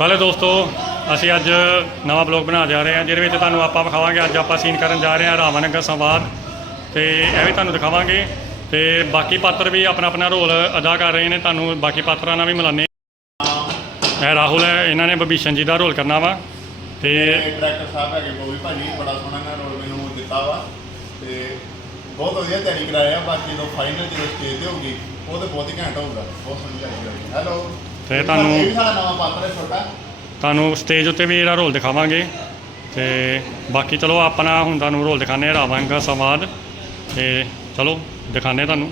Hello दोस्तों, ਅਸੀਂ ਅੱਜ ਨਵਾਂ ਬਲੌਗ ਬਣਾ ਜਾ ਰਹੇ ਹਾਂ ਜਿਹਦੇ ਵਿੱਚ ਤੁਹਾਨੂੰ ਆਪਾਂ ਵਿਖਾਵਾਂਗੇ। ਅੱਜ ਆਪਾਂ ਸੀਨ ਕਰਨ ਜਾ ਰਹੇ ਹਾਂ ਰਾਵਨਗਰ ਸੰਵਾਦ ਤੇ ਇਹ ਵੀ ਤੁਹਾਨੂੰ ਦਿਖਾਵਾਂਗੇ ਤੇ ਬਾਕੀ ਪਾਤਰ ਵੀ ਆਪਣਾ ਆਪਣਾ ਰੋਲ ਅਦਾ ਕਰ ਰਹੇ ਨੇ। ਤੁਹਾਨੂੰ ਬਾਕੀ ਪਾਤਰਾਂ ਨਾਲ ਵੀ ਮਿਲਾਨੇ। ਇਹ ਰਾਹੁਲ ਹੈ, ਇਹਨਾਂ ਨੇ ਵਿਭੀਸ਼ਣ ਜੀ ਦਾ ਰੋਲ ਕਰਨਾ ਵਾ ਤੇ ਡਾਇਰੈਕਟਰ ਸਾਹਿਬ ਹੈਗੇ ਬੋਵੀ ਭਾਜੀ ਬੜਾ ਸੋਹਣਾ ਨਾ ਰੋਲ ਮੈਨੂੰ ਦਿੱਤਾ ਵਾ ਤੇ ਬਹੁਤ ਵਧੀਆ ਤਿਆਰੀ ਕਰਾਇਆ। ਬਾਕੀ ਜਦੋਂ ਫਾਈਨਲ ਜਦੋਂ ਸਟੇਜ ਤੇ ਹੋਊਗੀ ਉਹ ਤਾਂ ਬਹੁਤ ਹੀ ਘੈਂਟ ਹੋਊਗਾ। ਬਹੁਤ ਸੋਹਣੀ ਤਿਆਰੀ ਕਰਾਈ। ਹੈਲੋ ਤੇ ਤੁਹਾਨੂੰ ਇਹ ਵੀ ਸਾਡਾ ਨਵਾਂ ਪਾਤਰ ਹੈ ਛੋਟਾ। ਤੁਹਾਨੂੰ ਸਟੇਜ ਉੱਤੇ ਵੀ ਇਹਦਾ ਰੋਲ ਦਿਖਾਵਾਂਗੇ ਤੇ ਬਾਕੀ ਚਲੋ ਆਪਣਾ ਹੁਣ ਤੁਹਾਨੂੰ ਰੋਲ ਦਿਖਾਉਂਦੇ ਹਾਂ ਰਾਵਨਗਰ संवाद ਤੇ चलो दिखाने ਤੁਹਾਨੂੰ।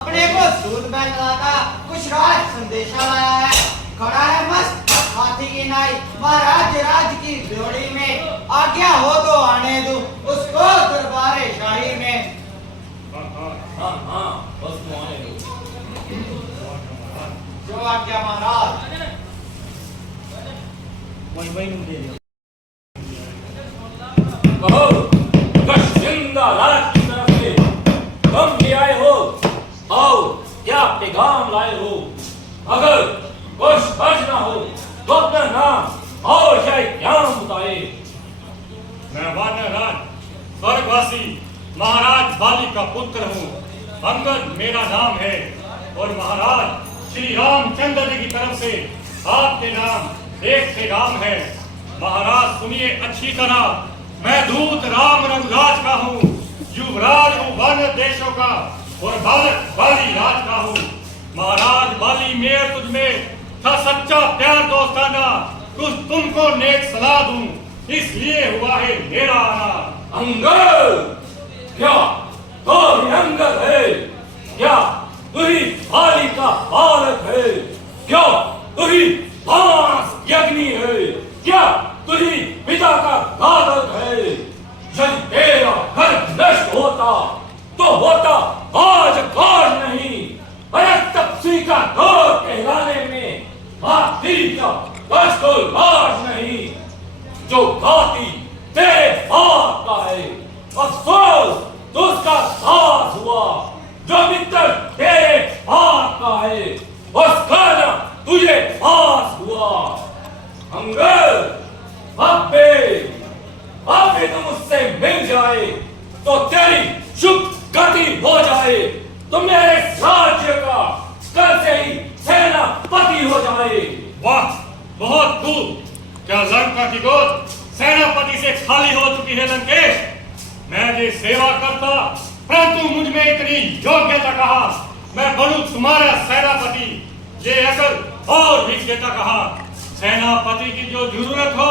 अपने को दूध बैठा का कुछ राज संदेशा लाया है। खड़ा है मस्त हाथी की नाई महाराज राज की जोड़ी में। आज्ञा हो तो आने दो उसको दरबार शाही में। हाँ बस आने दो जो आज्ञा महाराज। जिंदा राज की तरफ से तुम भी आए हो और क्या पैगाम लाए हो? अगर कुछ बच ना हो तो अपना नाम और शायद ज्ञान बताए। मैं वानरराज स्वर्गवासी महाराज बाली का पुत्र हूँ। अंगद मेरा नाम है और महाराज श्री रामचंद्र जी की तरफ से आपके नाम एक पैगाम है। महाराज सुनिए अच्छी तरह, मैं दूत राम रघुराज का हूँ। युवराज हूँ वानर देशों का और बालक बाली राज का हूँ। महाराज बाली मेरे तुझ में था सच्चा प्यार दोस्ताना, कुछ तुमको नेक सलाह दूं इसलिए हुआ है मेरा आना। अंगद क्या तो अंगद है? क्या तुही बाली का बालक है? क्या तुही पांच यज्ञी है? क्या तुही पिता का घातक है? यदि तेरा घर नष्ट होता तो होता आज काज नहीं। अरे तपसी का दौर कहलाने में आती का कष्ट को लाज नहीं। जो घाती तेरे हाथ का है अफसोस तो उसका साथ हुआ। जो मित्र तेरे हाथ का है उसका ना तुझे पास हुआ। अंगद अब भी तुम उससे मिल जाए तो तेरी शुभ गति हो जाए। तो मेरे राज्य का कल से ही सेनापति हो जाए। वाह, बहुत खूब। क्या लंका की गोद सेनापति से खाली हो चुकी है लंकेश? मैं ये सेवा करता परंतु मुझ में इतनी योग्यता कहा मैं बनूं तुम्हारा सेनापति। ये अकल और योग्यता कहा। सेनापति की जो जरूरत हो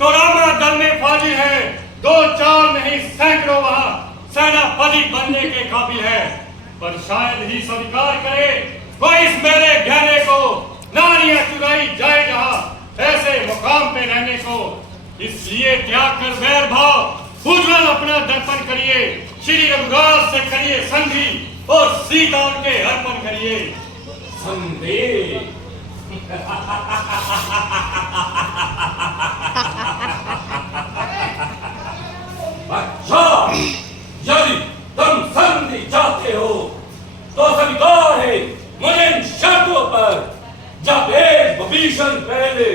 तो रामा दल में फाजिल है। दो चार नहीं सैकड़ों वहां सेनापति बनने के काबिल है। पर शायद ही स्वीकार करे वो इस मेरे गहने को नारियां चुराई जाए जहां ऐसे मुकाम पे रहने को। इसलिए त्याग कर वैर भाव उज्जवल अपना दर्पण करिए। श्री रघुराज से करिए संधि और सीता के अर्पण करिए। संधि अच्छा, यदि तुम संधि चाहते हो तो स्वीकार है मुझे इन शर्तों पर। जब एक विभीषण पहले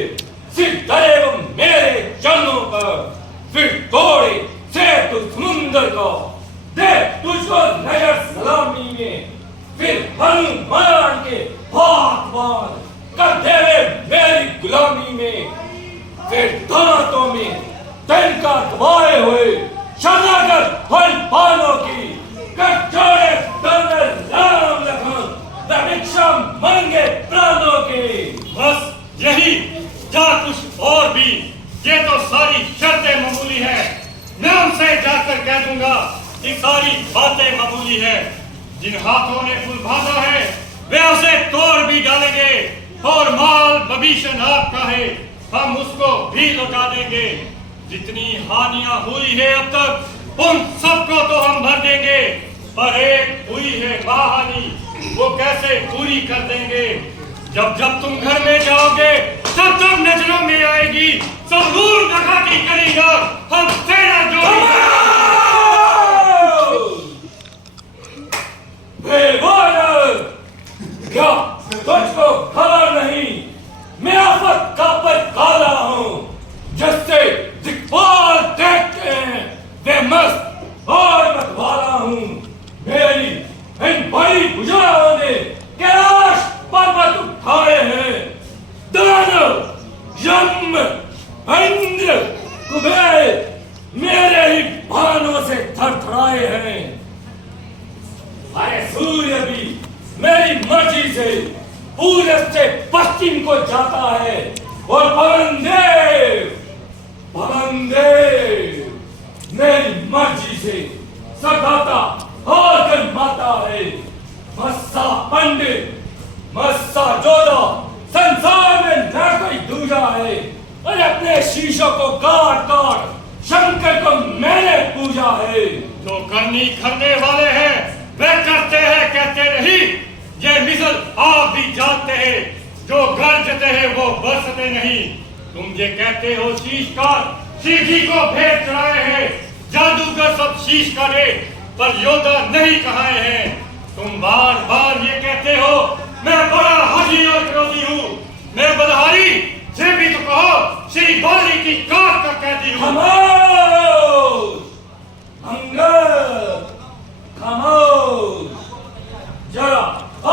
सिर धरे वो मेरे चरणों पर, फिर तोड़े से तू समुंदर को दे तुझको नजर सलामी में, फिर हनुमान के हाथ बांध कर देवे मेरी गुलामी में, फिर दांतों में तिनका दबाए हुए शरणागत फल पानों की कटोरे तंदर राम लखन भिक्षा मांगे प्राणों के। बस यही जा कुछ और भी। ये तो सारी शर्तें मामूली है। मैं उनसे जाकर कह दूंगा कि सारी बातें मामूली है। जिन हाथों ने फूल बांधा है वे उसे तोड़ भी डालेंगे और माल विभीषण आपका है हम उसको भी लौटा देंगे। जितनी हानियां हुई है अब तक उन सबको तो हम भर देंगे, पर एक हुई है महाहानि वो कैसे पूरी कर देंगे। जब जब तुम घर में जाओगे तब तब नजरों में आएगी सबूर डकाती करेगा हम तेरा जो क्या तुझको खबर नहीं? मैं आफत का यम, इंद्र, कुबेर मेरे ही बाणों से थरथराए हैं। अरे सूर्य भी मेरी मर्जी से पूरब से पश्चिम को जाता है और पवन देव मेरी मर्जी से सदाता और माता है। मस्सा पंडित, मस्सा जोधा संसार में न कोई दूजा है। और अपने शीशों को काट काट शंकर को मैंने पूजा है। जो करनी करने वाले हैं वे करते हैं, कहते नहीं। ये मिसल आप भी जानते हैं, जो गरजते हैं वो बरसते नहीं। तुम ये कहते हो शीशकार, शिव जी को भेंट चढ़ाए हैं। जादूगर सब शीश करे पर योद्धा नहीं कहाए हैं। तुम बार बार ये कहते हो मैं बड़ा हाजी और क्रोधी हूँ। मैं बलहारी से भी तो कहो श्री बाली की काट का कैदी हूँ। खामोश मंगल, खामोश, जरा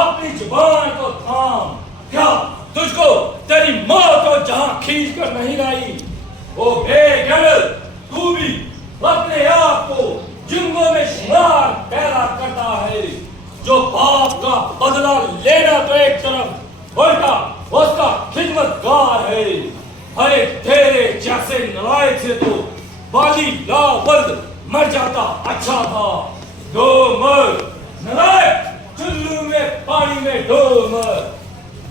अपनी जुबान को थाम। क्या तुझको तेरी मौत को जहां खींच कर नहीं लाई? ओ बेगल, तू भी अपने आप को जुंगों में शुमार पैदा करता है। जो पाप का बदला लेना तो एक तरफ, उल्टा उसका खिदमतगार है। अरे तेरे जैसे नालायक से तो बाली लावल्द मर जाता अच्छा था। दो मर नालायक, चुल्लू में पानी में दो मर।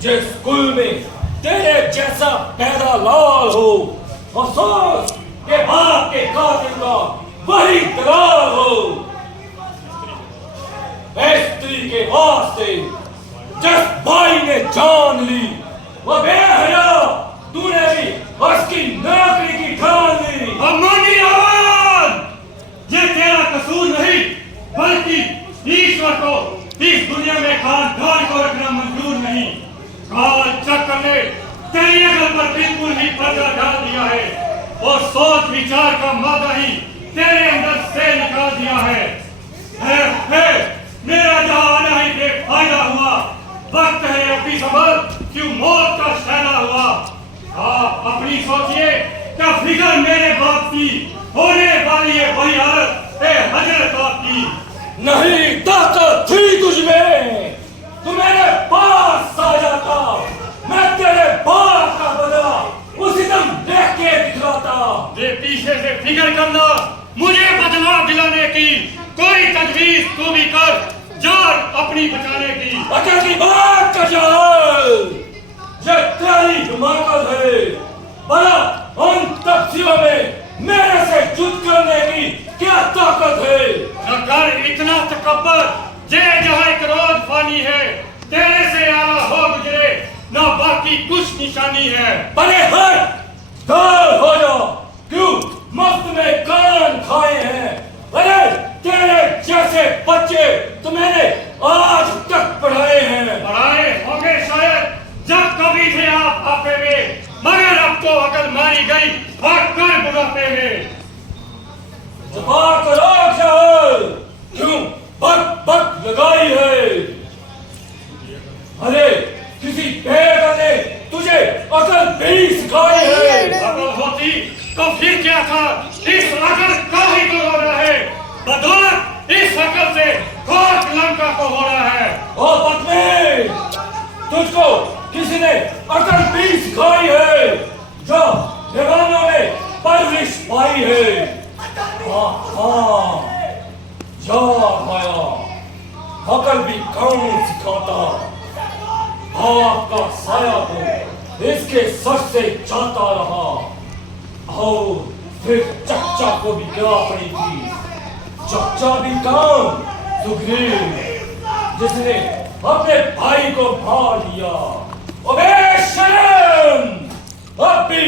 जिस कुल में तेरे जैसा पैदा लाल हो, अफसोस के बाप के कातिल का वही दलाल हो। स्त्री के वास्ते जिस भाई ने जान ली, वो बेहया तूने भी उसकी नौकरी की ठान ली। अम्मानी आवाज, ये तेरा कसूर नहीं बल्कि ईश्वर को इस दुनिया में खानदान को रखना मंजूर नहीं। काल चक्र ने तेरी अकल पर बिल्कुल ही पर्दा डाल दिया है और सोच विचार का मादा ही तेरे अंदर से निकाल दिया है। मेरा जहां आना ही बेफायदा हुआ। वक्त है अपनी संभल, क्यों मौत का शहना हुआ। आप अपनी सोचिए क्या फिक्र मेरे बाप की होने वाली है वही हालत है हजरत आपकी। नहीं ताकत थी तुझमें, तू मेरे पास आ जाता, मैं तेरे बाप का बदला उसी दम देख के दिखलाता। ये पीछे से फिक्र करना, मुझे बदला दिलाने की कोई तजवीज तू भी कर, जान अपनी बचाने की। अकल की बात कर जाओ, ये तेरी हिमाकत है। बड़ा उन तपस्वियों में मेरे से जुद करने की क्या ताकत है? न कर इतना तकब्बर, जे जहां एक रोज फानी है। तेरे से आला हो गुजरे न बाकी कुछ निशानी है। अरे हट, दाल हो जाओ, क्यों मुफ्त में कान खाए हैं? अरे तेरे जैसे बच्चे तो मैंने आज तक पढ़ाए हैं। पढ़ाए होंगे शायद जब कभी थे आप आपे में, मगर अब तो अकल मारी गई भागकर बुढ़ापे में। जवाब करो शाह, क्यों बक बक लगाई है? अरे किसी बेटा ने तुझे अकल भी सिखाई है। अकल होती तो फिर क्या था? इस अकल का ही तो हो रहा है। बदौलत इस अकल से खाक लंका को हो रहा है। ओ बदमेश, तुझको किसी ने अकल भी सिखाई है जो दीवानों ने परवरिश पाई है। हाँ, याद आया, अकल भी कौन सिखाता? बाप का साया तो इसके सर से जाता रहा। और फिर चच्चा को भी क्या पड़ी थी? चच्चा भी कौन? सुग्रीव, जिसने अपने भाई को मार दिया। अबे शर्म, अभी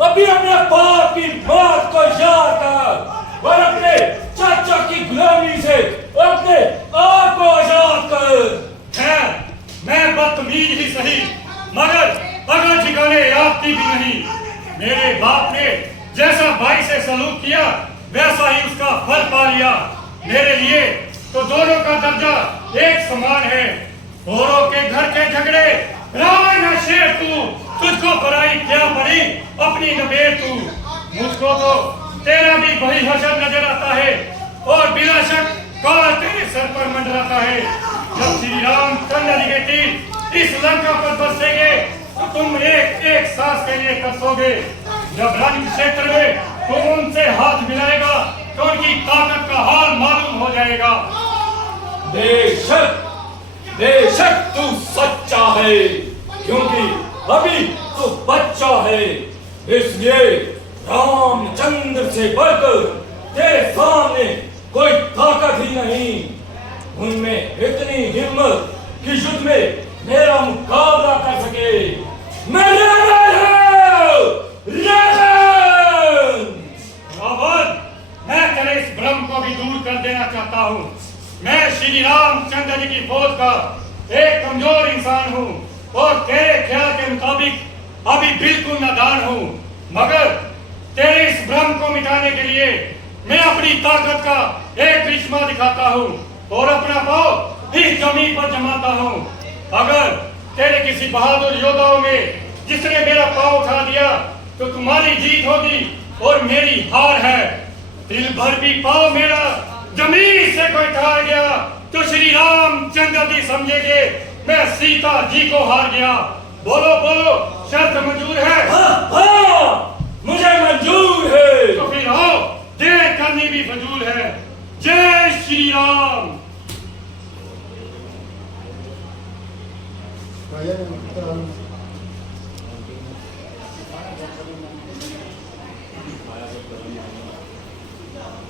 अपने बाप की बात को याद कर और अपने चाचा की गुलामी से अपने आप को आजाद कर। मैं बदतमीज ही सही, मगर अगर ठिकाने आपकी भी नहीं। मेरे बाप ने जैसा भाई से सलूक किया वैसा ही उसका फल पा लिया। मेरे लिए तो दोनों का दर्जा एक समान है। औरों के घर के झगड़े रावण है शेर, तू तुझको बुराई क्या पड़ी अपनी नबेड़ तू। मुझको तो तेरा भी वही हशर नजर आता है और बिना शक काल तेरे सर पर मंडराता है। जब श्री रामचंद्र जी के तीर इस लंका पर बरसेंगे तो तुम एक एक सांस के लिए तरसोगे। जब रण क्षेत्र में तुम उनसे हाथ मिलाएगा तो उनकी ताकत का हाल मालूम हो जाएगा। बेशक बेशक तू सच्चा है, क्योंकि अभी तू बच्चा है, इसलिए रामचंद्र से बढ़कर तेरे सामने कोई ताकत ही नहीं। उनमें इतनी हिम्मत कि युद्ध में मेरा मुकाबला कर सके। मैं रावण, मैं तेरे इस भ्रम को भी दूर कर देना चाहता हूँ। मैं श्री रामचंद्र जी की फौज का एक कमजोर इंसान हूँ और तेरे ख्याल के मुताबिक अभी बिल्कुल नादान हूँ। मगर तेरे इस भ्रम को मिटाने के लिए मैं अपनी ताकत का एक करिश्मा दिखाता हूँ और अपना पाँव इस जमीन पर जमाता हूँ। अगर तेरे किसी बहादुर योद्धाओं में जिसने मेरा पाँव उठा दिया तो तुम्हारी जीत होगी और मेरी हार है। दिल भर भी पाँव मेरा जमीन से कोई उठा गया तो श्री रामचंद्र जी समझेंगे मैं सीता जी को हार गया। बोलो बोलो, शर्त मंजूर है? हाँ, मुझे मंजूर है। तो फिर आओ, देर करनी भी फजूल है। जय श्री राम।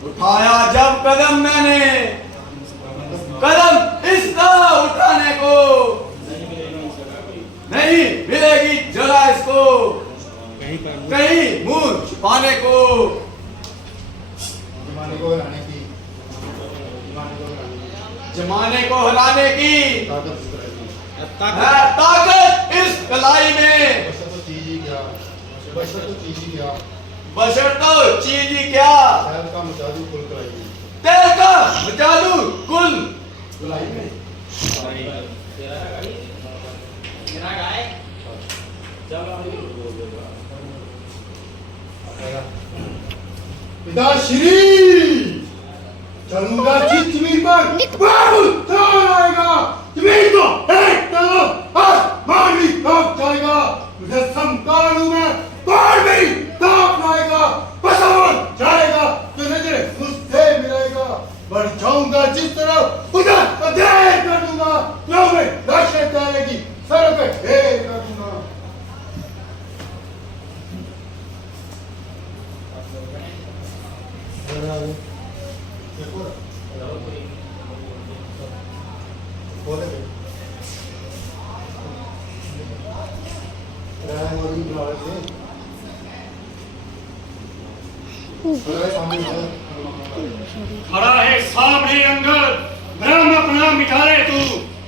उठाया जब कदम मैंने, कदम इस तरह उठाने को नहीं मिलेगी जगह इसको, कहीं मुंह छुपाने को। जमाने को हिलाने की है ताकत इस कलाई में। बशर तो चीज ही क्या, तेल का मचालू कुल। पिताश्री, चलूंगा जिस जमीन पर बाबू चढ़ आएगा, जमीन को एक तरफ आसमान भी कांप जाएगा। तुझे समकालू में बाढ़ भी कांप आएगा, पसार जाएगा तो नजर मुझसे मिलेगा। बढ़ जाऊंगा जिस तरफ उधर अधेर कर दूंगा, क्यों में लाशें जाएगी सर पे ढेर कर दूंगा। खड़ा है सामने अंगद, भ्रम अपना मिटा ले तू।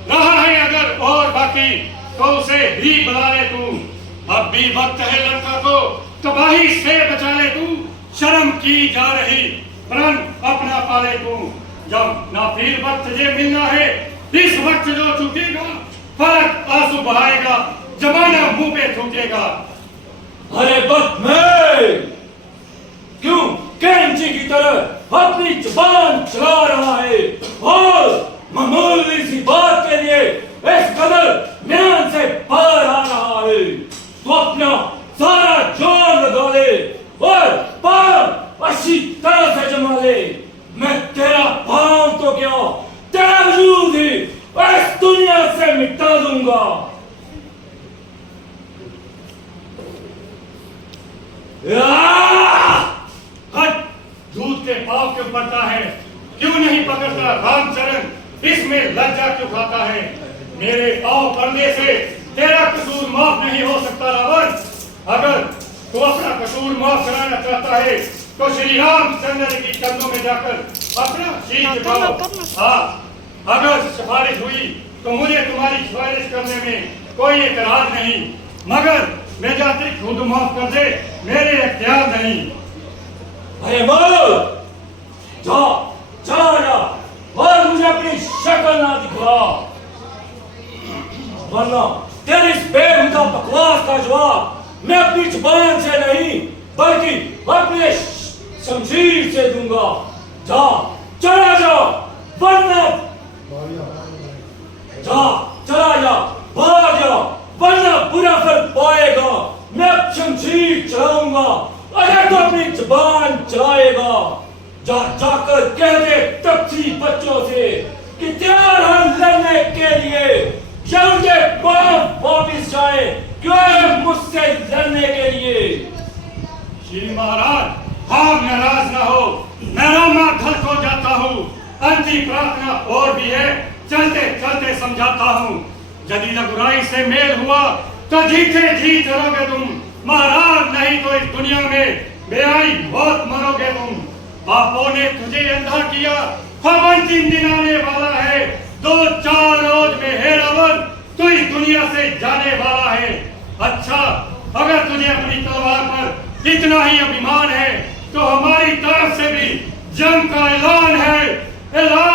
रहा है अगर और बाकी तो उसे भी बुला ले तू। अब भी वक्त है लंका को तबाही से बचा ले तू। शर्म की जा रही प्रण अपना पाले तू। जब ना फिर वक्त ये मिलना है, इस वक्त जो चुकेगा फर्क आंसू बहाएगा, जमाना मुंह पे थूकेगा। अरे बदमेश, क्यों कैंची की तरह अपनी जुबान चला रहा है और मामूली सी बात के लिए इस कदर म्यान से पार आ रहा है। तो अपना सारा जोर लगा ले और पार अच्छी तरह से जमा ले। मैं तेरा पाँव तो क्या, तेरा वजूद ही इस दुनिया से मिटा दूंगा। हट, दूध के पाव क्यों पड़ता है? क्यों नहीं पकड़ता रामचरण? इसमें लज्जा क्यों खाता है? मेरे पाव पड़ने से तेरा कसूर माफ नहीं हो सकता रावण। अगर तू अपना कसूर माफ कराना चाहता है तो श्री रामचंद्र जी के चरणों में जाकर अपना शीश झुकाओ। हाँ, अगर सिफारिश हुई तो मुझे तुम्हारी सिफारिश करने में कोई एतराज नहीं, मगर मैं जाते खुद माफ कर दे, मेरे इख्तियार नहीं। अरे बोल, जा जा जा और मुझे अपनी शक्ल ना दिखा, वरना तेरी इस बेहुदा बकवास का जवाब मैं अपनी जुबान से नहीं बल्कि अपने शमशीर से दूंगा। जा, चला जा, वरना जा, चला जा, भाग जा, वरना बुरा फल पाएगा। मैं शमशीर चलाऊंगा अगर तो अपनी जुबान चलाएगा। जा जाकर कह दे तपसी बच्चों से कि तैयार हम लड़ने के लिए, या उनके बाप वापिस जाए क्यों मुझसे लड़ने के लिए। श्री महाराज आप नाराज ना हो, मैं रामा घर को जाता हूँ। अंतिम प्रार्थना और भी है, चलते चलते समझाता हूँ। यदि लघुराई से मेल हुआ तो जीते जीत रहोगे तुम महाराज, नहीं तो इस दुनिया में बेआई मौत मरोगे तुम। बापों ने तुझे अंधा किया, अब अंतिम दिन आने वाला है। 2-4 रोज में हे रावण तू इस दुनिया से जाने वाला है। अच्छा, अगर तुझे अपनी तलवार पर इतना ही अभिमान है तो हमारी तरफ से भी जंग का ऐलान है। ऐलान